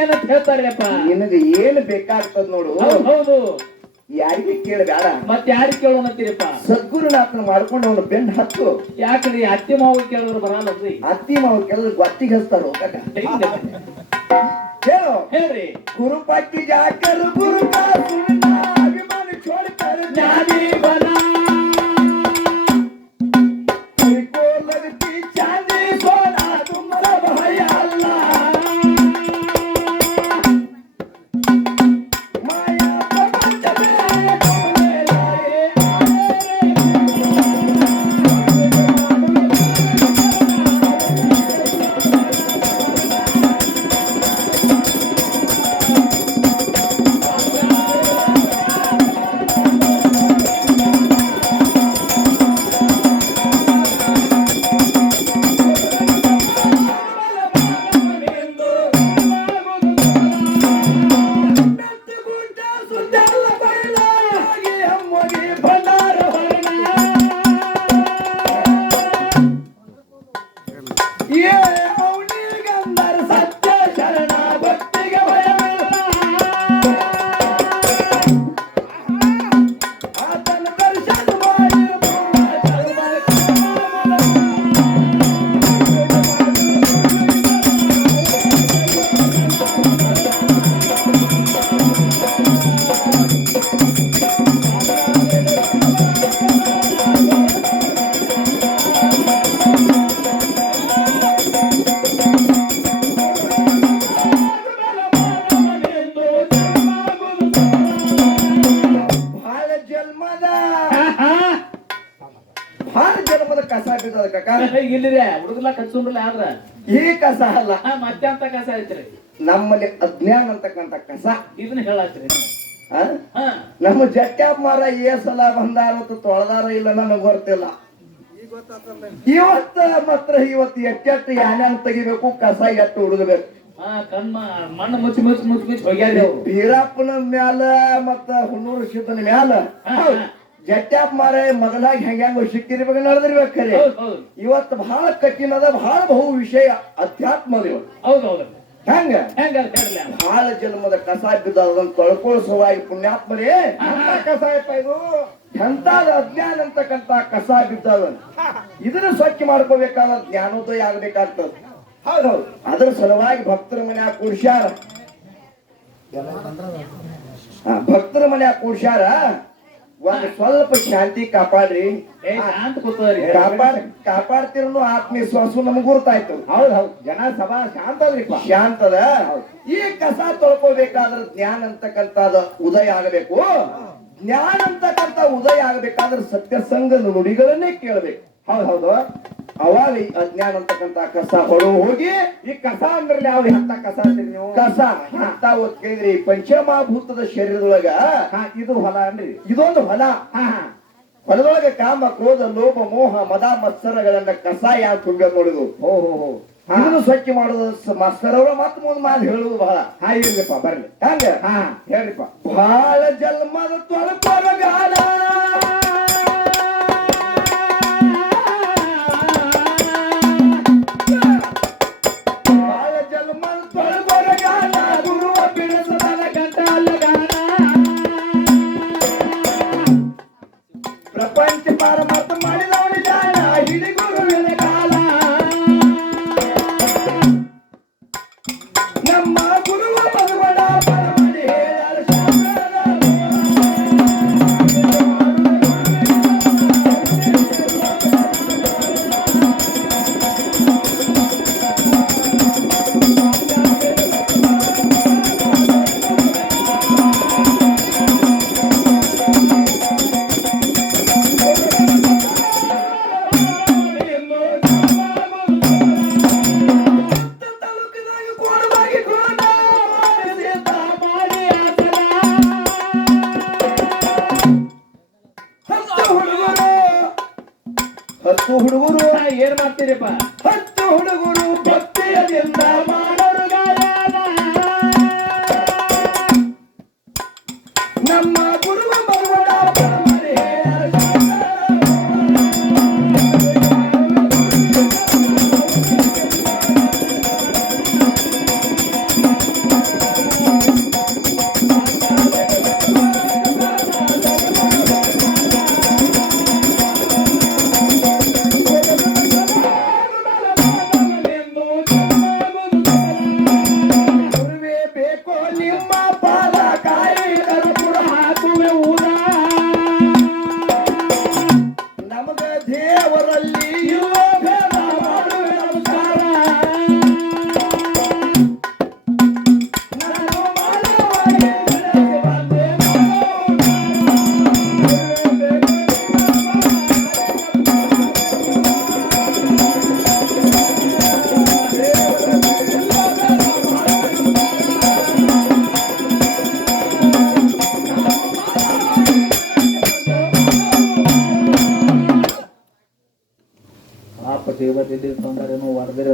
ಏನಂತ ಹೇಳ್ತಾರಪ್ಪ ನಿನಗೆ ಏನು ಬೇಕಾಗ್ತದ ನೋಡು. ಹೌದು ಯಾರಿಗೆ ಕೇಳಬೇಡ, ಮತ್ತೆ ಯಾರಿಗೆ ಕೇಳೋಣಂತೀರಪ್ಪ? ಸದ್ಗುರುನಾಥನ ಮಾಡ್ಕೊಂಡು ಅವನು ಬೆನ್ನ ಹತ್ತು. ಯಾಕ್ರಿ ಅತ್ತಿ ಮಾವು ಕೇಳಿದ್ರು ಬರಲ್ಲರಿ? ಅತ್ತಿ ಮಾವು ಕೇಳಿದ್ರೆ ಗೊತ್ತಿಗೆ ಹಚ್ತಾರ ಹೋಗಕ. ಹೇಳು ಹೇಳ್ರಿ. ಗುರುಪಟ್ಟಿ ಜಾಕರು ಗುರು ಕಾ ಸುನನ ಅಭಿಮಾನ छोड़कर जाने बना को लगती चांदी सोना तुम्हारा भाई अल्लाह माया प्रपंच में कोने लाए ಇಲ್ಲಿದೆ ಹುಡುಗಲ್ಲ ಕಚ್ಚುಂಡ್ರಲ್ಲ ಆದ್ರ ಈ ಕಸ ಅಲ್ಲ, ಮತ್ತೆ ಅಂತ ಕಸ ಐತ್ರಿ ನಮ್ಮಲ್ಲಿ ಅಜ್ಞಾನ ಅಂತಕ್ಕಂತ ಕಸ. ಇದನ್ನ ಹೇಳತ್ರಿ ನಮ್ಮ ಜಟ್ಟ್ಯಾಪ್ ಮಾರ ಏಸಲ ಬಂದಾರ ತೊಳೆದಾರ ಇಲ್ಲ ನನಗ್ ಗೊತ್ತಿಲ್ಲ. ಇವತ್ತು ಎಟ್ಟೆಟ್ಟು ಯಾನ್ಯಾನ್ ತೆಗಿಬೇಕು, ಕಸ ಎಟ್ಟು ಹುಡುಗಬೇಕು. ಮಣ್ಣು ಮುಚ್ಚಿ ಮುಚ್ಚಿ ಮುಚ್ಚಿ ಮುಚ್ಚಿ ಹೋಗ್ಯಾರ. ಬೀರಪ್ಪನ ಮ್ಯಾಲ ಮತ್ತ ಹುಣ್ಣೂರು ಸಿದ್ದನ ಮ್ಯಾಲ ಜಟ್ಯಾಪ್ ಮಾರ ಮೊದಲಾಗಿ ಹೆಂಗ ಸಿಕ್ಕಿರ್ಬೇಕು ನಡೆದಿರ್ಬೇಕು ಖರೆ ಹೌದು ಹೌದು ಇವತ್ತು ಬಹಳ ಕಠಿಣ ಅದ ಬಹಳ ಬಹು ವಿಷಯ ಅಧ್ಯಾತ್ಮದ ಇವತ್ತು ಹೌದು ಹೌದು ಹೆಂಗ ಹೆಂಗ ಅಂತ ಹೇಳಲ್ಲ ಬಹಳ ಜನ್ಮದ ಕಸ ಬಿದ್ದದನ್ನ ತೊಳ್ಕೊಳ್ಳೋ ಸಲುವಾಗಿ ಪುಣ್ಯಾತ್ಮರೇ ಅಂತ ಕಸ ಇದು ಎಂತಾದ ಅಜ್ಞಾನ ಅಂತಕ್ಕಂತ ಕಸ ಬಿದ್ದದನ್ನ ಇದನ್ನ ಸ್ವಚ್ಛ ಮಾಡ್ಕೋಬೇಕಾದ್ರೆ ಜ್ಞಾನೋದಯ ಆಗ್ಬೇಕಾಗ್ತದ ಹೌದೌದು ಅದ್ರ ಸಲುವಾಗಿ ಭಕ್ತರ ಮನ್ಯಾಗ ಕೂಡ್ಸ್ಯಾರ ಭಕ್ತರ ಮನ್ಯಾಗ ಕೂಡ್ಸ್ಯಾರ ಒಂದ್ ಸ್ವಲ್ಪ ಶಾಂತಿ ಕಾಪಾಡ್ರಿ ಏ ಶಾಂತ ಕೂತದ್ರಿ ಕಾಪಾಡ್ತಿರೋ ಆತ್ಮವಿಶ್ವಾಸ ನಮಗ್ ಗುರ್ತಾಯ್ತು ಹೌದ್ ಹೌದ್ ಜನ ಸಭಾ ಶಾಂತ ಅದ್ರಿಪ್ಪ ಶಾಂತದ ಈ ಕಸ ತೊಳ್ಕೊಬೇಕಾದ್ರ ಜ್ಞಾನ ಅಂತಕ್ಕಂಥದ ಉದಯ ಆಗಬೇಕು ಜ್ಞಾನ ಅಂತಕ್ಕಂಥ ಉದಯ ಆಗಬೇಕಾದ್ರೆ ಸತ್ಯಸಂಗ ನುಡಿಗಳನ್ನೇ ಕೇಳಬೇಕು ಹೌದ್ ಹೌದು ಅವಾಗ ಈ ಅಜ್ಞಾನ ಅಂತಕ್ಕಂಥ ಕಸ ಹೊರ ಹೋಗಿ ಈ ಕಸ ಅಂದ್ರೆ ಯಾವ್ದು ಎಂತ ಕಸ ಅಂತೀರಿ ನೀವು ಕಸ ಅಂತ ಒತ್ ಕೇಳಿದ್ರಿ ಪಂಚಮಭೂತದ ಶರೀರದೊಳಗ ಇದು ಹೊಲ ಅನ್ರಿ ಇದೊಂದು ಹೊಲ ಹಾ ಹೊಲದೊಳಗ ಕಾಮ ಕ್ರೋಧ ಲೋಭ ಮೋಹ ಮದ ಮತ್ಸರಗಳನ್ನ ಕಸ ಯಾವ ತುಂಬ ನೋಡುದು ಹೋ ಹೋ ಹೋ ಇದನ್ನು ಸ್ವಚ್ಛ ಮಾಡೋದು ಮಾಸ್ತರ್ ಅವರು ಮತ್ತ ಮುಂದ್ ಮಾತು ಹೇಳುದು ಬಹಳ ಹಾ ಇರ್ಲಿಪ್ಪ ಬರ್ಲಿ ಹಂಗ ಹಾ ಹೇಳ್ರಿಪ್ಪ ಬಹಳ ಜನ್ಮದ ತೊಳಪರಗಾಲ ಬಹಳ ಜನ್ಮದ ತೊಳಪರಗಾಲ ಗುರುವ ಬಿಡಿಸದನ ಗಂಟಲಗಾನ ಪ್ರಪಂಚ ಪಾರಮಾರ್ಥ ಮಾಡಿದವನು ಜಾಣ ಹಿಡಿ ಗುರುವಿನ ಕಾಲ ನಮ್ಮ ಗುರುವ ಮಧುಬಡ ಪರಮಡಿ ಹೇಳಲು ತಾಲೂಕಿನಾಗ ಕೋಡವಾಗಿ ಕೋಡ ಮಾಡಿ ಆಸನ ಹತ್ತು ಹುಡುಗರು ಏನ್ ಮಾಡ್ತೀರಿಪ್ಪ ಹತ್ತು ಹುಡುಗರು ಭಕ್ತಿಯದಿಂದ ಮಾಡೋರು ಗಾಯನ ನಮ್ಮ ಗುರುವ ಮಧುಬಡ ಪರಮಡಿ ಹೇಳಲು ಗುರುವೇ ಬೇಕೋ ನಿಮ್ಮ ಪಾದ ಕಾಯಿ ಕರ್ಪೂರ ಹಾಕುವೆ ಊರ ನಮಗ ದೇವರಲ್ಲಿ ಇಲ್ಲೋ ಭೇದ ಮಾಡುವೆ ನಮಸ್ಕಾರ ನಾನು ಮಾನವನಿಗೆ ಬೆಳೆಸಿ ಬಂದೆ ಪಾಪ ದೇವತೆಯಲ್ಲಿ ತೊಂದರೇನೋ ಹೊಡೆದಿರ